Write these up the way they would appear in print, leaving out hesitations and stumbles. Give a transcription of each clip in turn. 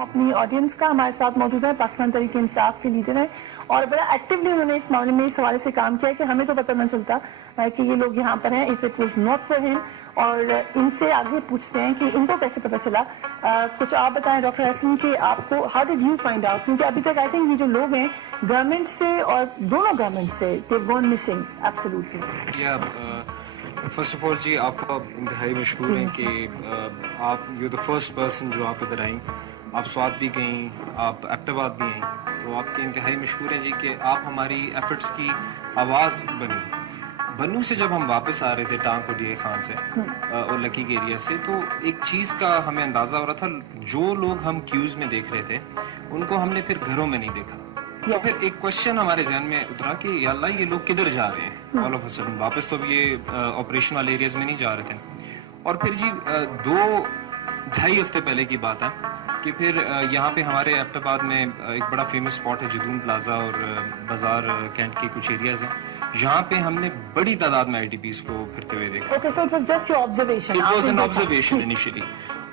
اپنی آڈینس کا ہمارے ساتھ موجود ہے پاکستان تحریک انصاف کے لیڈر ہیں اور بڑا ایکٹیولی انہوں نے اس معاملے میں اس حوالے سے کام کیا ہے کہ ہمیں تو پتہ نہ چلتا کہ یہ لوگ یہاں پر ہیں if it was not for him. اور ان سے آگے پوچھتے ہیں کہ ان کو کیسے پتہ چلا. کچھ آپ بتائیں ڈاکٹر احسن کہ آپ کو how did you find out, کیونکہ ابھی تک آئی تھنک یہ جو لوگ ہیں گورنمنٹ سے اور دونوں گورنمنٹ سے they've gone missing absolutely. First of all جی آپ کا انتہائی مشکور ہیں کہ آپ یو دا فرسٹ پرسن جو آپ ادھر آئیں. آپ سوات بھی گئیں, آپ ایبٹ آباد بھی آئیں, تو آپ کے انتہائی مشکور ہیں جی کہ آپ ہماری ایفرٹس کی آواز بنی. بنو سے جب ہم واپس آ رہے تھے ٹانگ کو ڈی خان سے اور لکی کے ایریا سے, تو ایک چیز کا ہمیں اندازہ ہو رہا تھا, جو لوگ ہم کیوز میں دیکھ رہے تھے ان کو ہم نے پھر گھروں میں نہیں دیکھا. تو پھر ایک کوشچن ہمارے ذہن میں اترا کہ یا اللہ یہ لوگ کدھر جا رہے ہیں آل آف اے سڈن. واپس تو اب یہ آپریشن والے ایریاز میں نہیں جا رہے تھے. اور پھر جی 2-2.5 ہفتے پہلے کی بات ہے کہ پھر یہاں پہ ہمارے ایبٹ آباد میں ایک بڑا فیمس اسپاٹ ہے جدون پلازا اور بازار کینٹ کے کچھ ایریاز ہیں, یہاں پہ ہم نے بڑی تعداد میں آئی ڈی پیز کو پھرتے ہوئے دیکھا. Okay, so it was just your observation. It was an observation initially.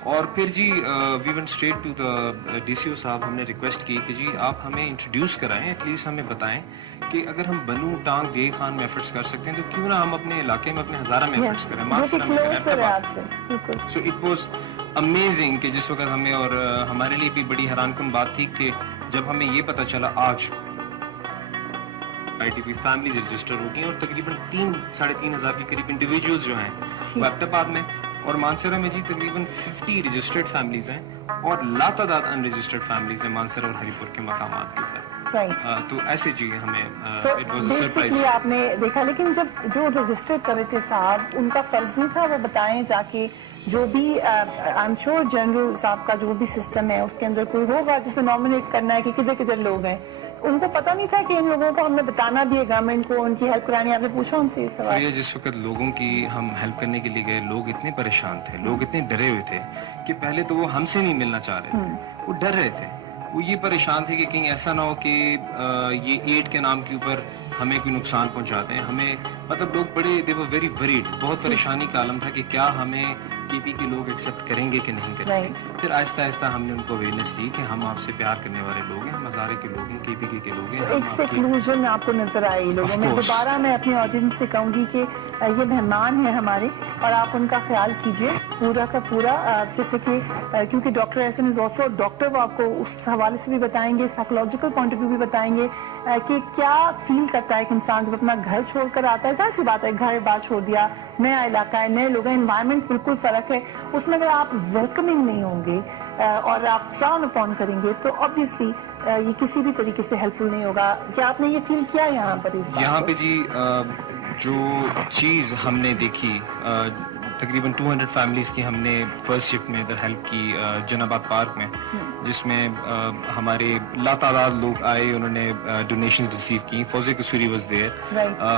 اور پھر جی we went straight to the D C O صاحب. ہم نے ریکویسٹ کی کہ جی آپ ہمیں انٹروڈیوس کرائیں, ایٹ لیسٹ ہمیں بتائیں کہ اگر ہم بنو ٹانگ ڈی خان میں ایفرٹس کر سکتے ہیں تو کیوں نہ ہم اپنے علاقے میں اپنے ہزارہ میں ایفرٹس کریں, مانسرا میں کریں. سو اٹ واز امیزنگ کہ جس وقت ہمیں, اور ہمارے لیے بھی بڑی حیران کن بات تھی کہ جب ہمیں یہ پتہ چلا آج I T P families register ہو گئی اور تقریباً 3-3.5 ہزار کے قریب انڈیویجولز جو ہیں وہ ایبٹ آباد میں اور مانسرا میں جی تقریباً 50 رجسٹرڈ فیملیز ہیں اور لاتعداد ان رجسٹرڈ فیملیز ہیں مانسرا اور ہری پور کے مقامات کے اوپر. تو ایسے جی ہمیں اٹ واز اے سرپرائز. آپ نے دیکھا, لیکن جب جو رجسٹر کر رہے تھے صاحب ان کا فرض نہیں تھا وہ بتائیں جا کے جو بھی آئی ایم شیور جنرل صاحب کا جو بھی سسٹم ہے اس کے اندر کوئی ہوگا جس نے نامنیٹ کرنا ہے کہ کدھر کدھر لوگ ہیں, ان کو پتہ نہیں تھا کہ ان لوگوں کو ہم نے بتانا بھی ہے گورنمنٹ کو ان کی ہیلپ کرانی. آپ نے پوچھا ان سے اس سوال. جس وقت لوگوں کی ہم ہیلپ کرنے کے لیے گئے, لوگ اتنے پریشان تھے, لوگ اتنے ڈرے ہوئے تھے کہ پہلے تو وہ ہم سے نہیں ملنا چاہ رہے تھے, وہ ڈر رہے تھے, وہ یہ پریشان تھے کہ کہیں ایسا نہ ہو کہ یہ ایڈ کے نام کے اوپر ہمیں کوئی نقصان پہنچاتے ہیں. ہمیں مطلب لوگ بڑے دے ور ویری وریڈ, بہت پریشانی کا عالم تھا کہ کیا ہمیں کے پی کے لوگ ایکسیپٹ کریں گے کہ نہیں کریں گے. پھر آہستہ آہستہ ہم نے ان کو اویئرنیس دی کہ ہم آپ سے پیار کرنے والے لوگ ہیں, ہم ہزارے کے لوگ ہیں, کے پی کے لوگ ہیں. ایک سیکلوژن آپ کو نظر آئی لوگوں میں. دوبارہ میں اپنی آڈینس سے کہوں گی کہ یہ مہمان ہیں ہمارے اور آپ ان کا خیال کیجئے پورا کا پورا, جیسے کہ کیونکہ doctor Ahsan is also doctor, وہ آپ کو اس حوالے سے بھی بتائیں گے, سائیکولوجیکل پوائنٹ آف ویو بھی بتائیں گے کہ کیا فیل کرتا ہے ایک انسان جب اپنا گھر چھوڑ کر آتا ہے. ظاہر سی بات ہے گھر بار چھوڑ دیا, نیا علاقہ ہے, نئے لوگ ہیں, انوائرمنٹ بالکل فرق ہے, اس میں اگر آپ ویلکمنگ نہیں ہوں گے اور آپ فراؤن اپون کریں گے تو obviously یہ کسی بھی طریقے سے ہیلپ فل نہیں ہوگا. کیا آپ نے یہ فیل کیا یہاں پر؟ یہاں پہ جی جو چیز ہم نے دیکھی, تقریباً 200 فیملیز کی ہم نے فرسٹ شفٹ میں ادھر ہیلپ کی جن آباد پارک میں, جس میں ہمارے لاتعداد لوگ آئے, انہوں نے ڈونیشنز ریسیو کی. فوزی قصوری واز دیئر,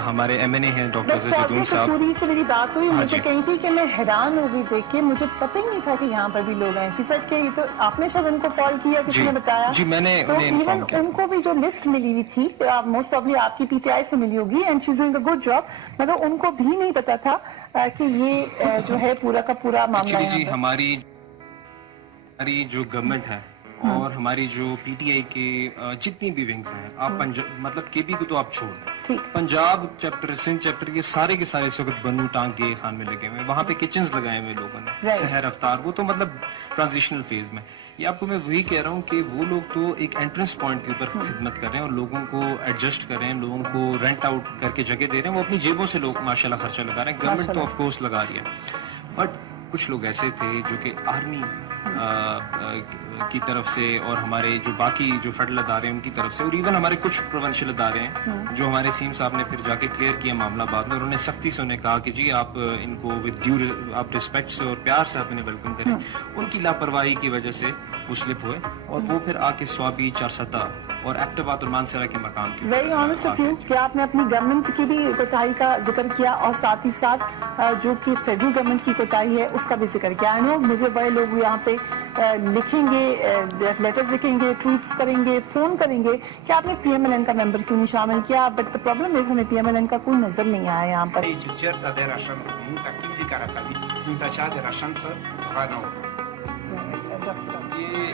ہمارے ایم این اے ہیں ڈاکٹر جدون صاحب. قصوری سے میری بات ہوئی, مجھے کہیں تھی کہ میں حیران ہو گئی دیکھ کے, مجھے پتہ ہی نہیں تھا کہ یہاں پر بھی لوگ ہیں. شی سیڈ کہ یہ تو آپ نے شاید ان کو کال کیا, کسی نے بتایا. جی میں نے انہیں انفارم کیا. ان کو بھی جو لسٹ ملی ہوئی تھی موسٹ پروبلی آپ کی پی ٹی آئی سے ملی ہوگی, and she is doing a good job, مگر ان کو بھی نہیں پتا تھا کہ یہ جو ہے پورا کا پورا معاملہ ہے. جی ہماری جو گورنمنٹ ہے اور ہماری جو پی ٹی آئی کے جتنی بھی ونگز ہیں, آپ مطلب کے پی کو تو آپ چھوڑ دیں, پنجاب چیپٹر, سندھ چیپٹر, یہ سارے کے سارے اس وقت بنو ٹانگ ڈی خان میں لگے ہوئے ہیں. وہاں پہ کچنز لگائے ہوئے لوگوں نے, سحر افطار, وہ تو مطلب ٹرانزیشنل فیز میں. یہ آپ کو میں وہی کہہ رہا ہوں کہ وہ لوگ تو ایک انٹرنس پوائنٹ کے اوپر خدمت کر رہے ہیں اور لوگوں کو ایڈجسٹ کر رہے ہیں, لوگوں کو رینٹ آؤٹ کر کے جگہ دے رہے ہیں. وہ اپنی جیبوں سے لوگ ماشاءاللہ خرچہ لگا رہے ہیں, گورنمنٹ تو آف کورس لگا رہی ہے, بٹ کچھ لوگ ایسے تھے جو کہ آرمی کی طرف سے اور ہمارے جو باقی جو فیڈرل ادارے ہیں ان کی طرف سے, اور ایون ہمارے کچھ پروونشل ادارے ہیں جو ہمارے سیم صاحب نے پھر جا کے کلیئر کیا معاملہ بعد میں. انہوں نے سختی سے انہیں کہا کہ جی آپ ان کو ود ڈیو آپ رسپیکٹ سے اور پیار سے آپ انہیں ویلکم کریں. ان کی لاپرواہی کی وجہ سے وہ سلپ ہوئے اور وہ پھر آ کے سوابی, چارسدہ اور ایبٹ آباد اور مانسرا کے مقام کی. ویری آنیسٹ آف یو کہ آپ نے اپنی گورنمنٹ کی بھی کوتاہی کا ذکر کیا اور ساتھ ہی ساتھ جو کہ فیڈرل گورنمنٹ کی کوتاہی ہے اس کا بھی ذکر کیا. آئی نو مجھے بڑے لوگ یہاں پہ لکھیں گے, لیٹرز لکھیں گے, ٹویٹس کریں گے, فون کریں گے کہ آپ نے پی ایم ایل این کا ممبر کیوں نہیں شامل کیا, بٹ دا پرابلم ہے ہمیں پی ایم ایل این کا کوئی نظر نہیں آیا یہاں پر. یہ